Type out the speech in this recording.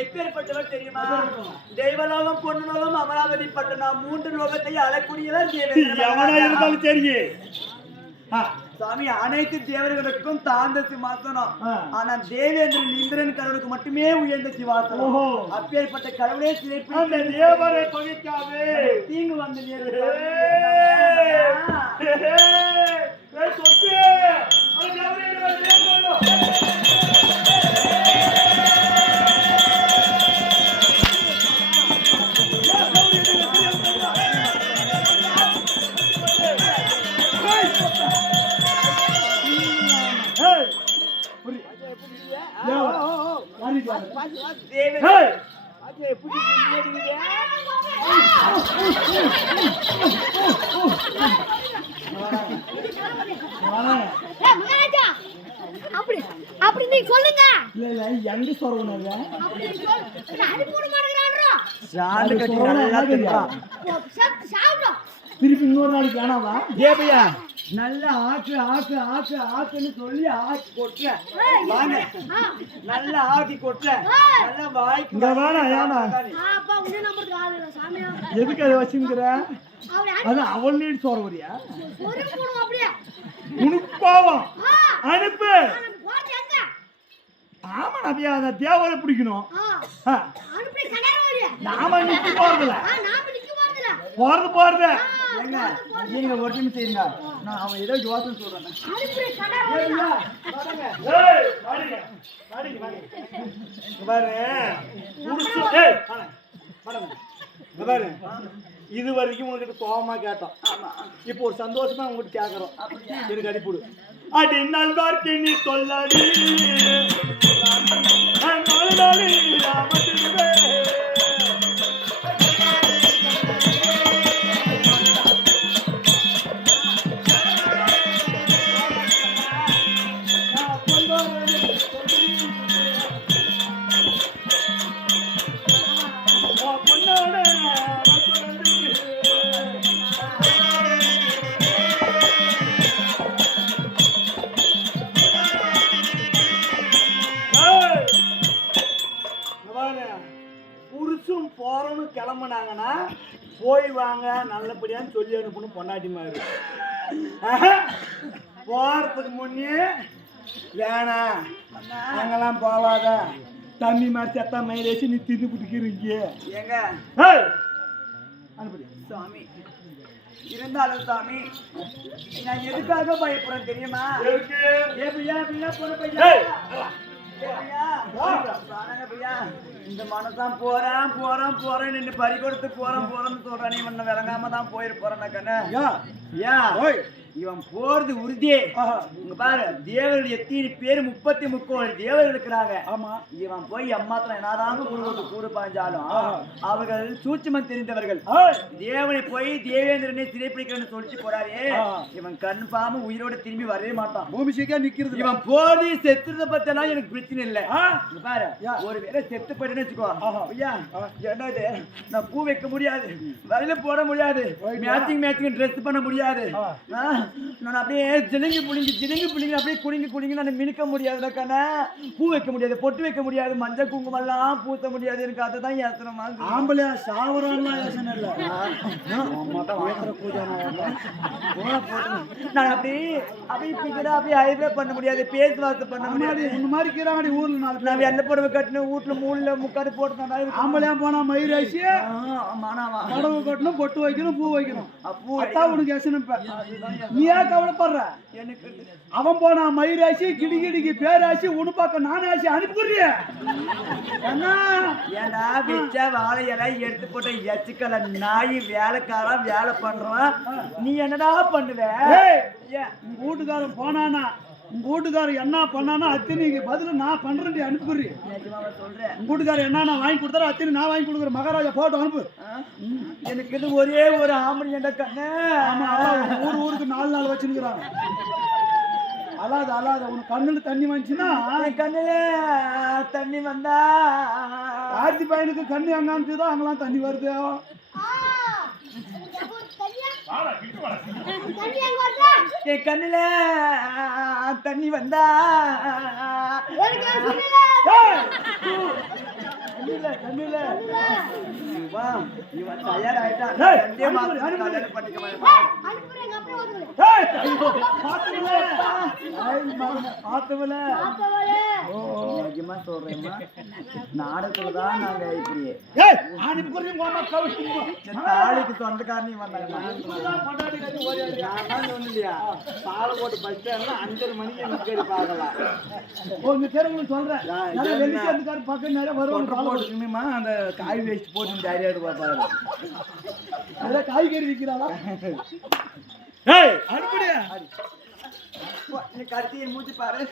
எப்பேற்பட்டவர் தெரியுமா? தெய்வலோகம் அமராவதி பட்டணம் மூன்று அழக்கூடியவர் எவனா இருந்தாலும் சரி. ஆ, சுவாமி அனைத்து தேவர்களுக்கும் தாழ்ந்த சிம்மாசனம். ஆனா தேவேந்திரன் இந்திரன் கடவுளுக்கு மட்டுமே உயர்ந்த சிவாசனம். அப்பேற்பட்ட கடவுளே தேவரை தீங்கு வந்து அப்படி அப்படி நீ சொல்லுங்க இல்ல இல்ல எங்க சொல்றேன் அப்படி சொல்லு அனுப்பி விட மாட்டேங்கிறான்றோ சாண்டு கட்டி திருப்பி இன்னொரு நாளைக்கு வேணாவா தேவையா நல்ல ஆக்கு ஆக்கு ஆக்கு ஆக்குன்னு சொல்லி ஆக்கி கொட்டுற. வாங்க. நல்ல ஆக்கி கொட்டுற. நல்ல வாய்க்கு இங்க வேணாம், இல்லை சாமியா. எதுக்கு அதை வச்சுங்கிற? அவளை அது அவள் நீடு சொல்ற வரியா? உனக்கு கோவம் அனுப்பு. ஆமா நபியா அந்த தேவரை பிடிக்கணும். நாம நிக்க போறதில்ல. போறது போறது. ஏங்க நீங்க ஒரு நிமிஷம் இருங்க. நான் அவன் ஏதோ யோசனை சொல்றேன். பாரு. இது வரைக்கும் உங்ககிட்ட கோவமா கேட்டோம். இப்போ ஒரு சந்தோஷமா உங்ககிட்ட கேக்குறோம். எனக்கு அடிப்புடு அடி நல்வார்த்தை நீ சொல்லடி. கிளம்புனாங்கன்னா போய் வாங்க நல்லபடியான்னு சொல்லி அனுப்பணும் பொண்டாட்டி மாதிரி. ஆஹா, போறதுக்கு முன்னே வேணாம் அங்கெல்லாம் போவாத தண்ணி மாதிரி செத்தா மயிலேசி நீ தின்னு பிடிக்கிறீங்க. ஏங்க? ஏய்! அனுப்புடி. சாமி இருந்தாலும் சாமி நான் எதுக்காக பயப்படுறேன் தெரியுமா? எதுக்கு? ஏ பையா இந்த மனசான் போறான் போறான் போறேன். நின்று பறி கொடுத்து போறான் போறேன்னு சொல்றான். நீ விளங்காம தான் போயிரு போறான் கண்ணு. யா, ஏன் ஓய். இவன் போறது உறுதி ஆஹா. இங்க பாரு தேவர்கள் எத்தனை பேர் முப்பத்தி முக்கோடி தேவர்கள் இருக்கிறாங்க ஆமா இவன் போய் எம்மாத்திரம் என்னதாங்க குருவுக்கு கூறு பாஞ்சாலும். அவர்கள் சூட்சுமம் தெரிந்தவர்கள்! தேவனை போய் தேவேந்திரனை சிறைப்பிடிக்கிறேன்னு சொல்லிட்டு போறாரே. இவன் கன்ஃபார்ம் உயிரோட திரும்பி வரவே மாட்டான் பூமி சீக்கிரம் நிக்கிறது இவன் போதி செத்துறத பத்தெல்லாம் எனக்கு பிரச்சனை இல்லை பாரு யா. ஒருவேளை செத்து போயிட்டேன்னு வச்சுக்கோ. ஐயா என்னது நான் பூ வைக்க முடியாது வலையில போட முடியாது. மேட்சிங் மேட்சிங் ட்ரெஸ் பண்ண முடியாது ஆ. நான் அப்படியே ஜிலுங்கி புளிங்கி ஜிலுங்கி புளிங்கி அப்படியே குலுங்கி குலுங்கி நான் மினுக்க முடியாது கண்ணா. பூ வைக்க முடியாது பொட்டு வைக்க முடியாது மஞ்சள் குங்குமம் எல்லாம் பூத்த முடியாது எனக்கு அதுதான் ஏத்தனமா இருக்கு. ஆம்பளை சாவரான்லாம் யோசனை இல்ல. நான் அப்படி அப்படியே பிங்கடா அப்படியே ஹைவே பண்ண முடியாது பேச்சுவார்த்தை பண்ண முடியாது. இந்த மாதிரி கீராங்கடி ஊர்ல நாலு நான் வெள்ளை புடவை கட்டின வீட்டுல மூணுல முக்காடு போட்டு ஆம்பளையா போனா மயிர் ஆச்சு மானாவா கடவு கட்டணும் பொட்டு வைக்கணும் பூ வைக்கணும். அப்பூ உனக்கு யோசனை இப்ப. நீ ஏன் கவலைப்படுற? எனக்கு அவன் போனா மயிராசி கிடி கிடிக்கு பேராசி உனப்பாக்க நானாசி அனுப்பிடுறிய என்ன? ஏன்டா வச்ச வாழையெல்லாம் எடுத்து போட்ட எச்சுக்கல. நாய் வேலைக்காரன் வேலை பண்றான். நீ என்னடா பண்ணுவ? வீட்டுக்காரன் போனானா? உங்க வீட்டுக்காரன் என்ன பண்ணானா அத்தனைக்கு பதிலா நான் பண்றேன் சொல்றேன் உங்க வீட்டுக்காரன் என்ன வாங்கி கொடுத்தாரோ அத்தனை நான் வாங்கி கொடுக்குறேன். மகாராஜா போட்டோ அனுப்பு? எனக்கு இது ஒரே ஒரு ஆம்பளை என்ற கண்ணு. ஊர் ஊருக்கு நாலு நாள் வச்சுருக்கிறாங்க அலாத அலாத உனக்கு கண்ணுல தண்ணி வந்துச்சுன்னா கண்ணுல தண்ணி வந்தா. ஆர்த்தி பையனுக்கு கண்ணு எங்க அனுப்பிச்சுதோ அங்கெல்லாம் தண்ணி வருது ஆ, தனியா தனியா எங்க வருதா என் கண்ணுல தண்ணி வந்தா. எனக்கு பார்த்தவளே. ஓ நிஜமா சொல்றேம்மா நாடகத்துல தான் நாங்க இப்படி தாலிக்கு சொந்தக்காரனி வந்தாங்க இப்படிதான் கொண்டாடி கட்டி ஓடியாடி. நான் தான் சொன்னலையா பாலக்கோட்டு பஸ் ஸ்டாண்ட்ல அஞ்சரை மணிக்கு நிற்கிறது பார்க்கலாம் ஓ, இந்த தெருவுல சொல்றேன். யா, நிறைய இது வெள்ளி என்ன? சேர்ந்துக்காரு பக்கம் நிறைய வருவாங்க பால் போட்டு. போட்டுக்கணுமா அந்த காய் வேஸ்ட் போட்டு ஜாலியாக பார்ப்பாரு நிறைய காய்கறி விக்கிறாளா? ஏய், அனுப்புடியா? நீ கருத்தி மூச்சு பாரு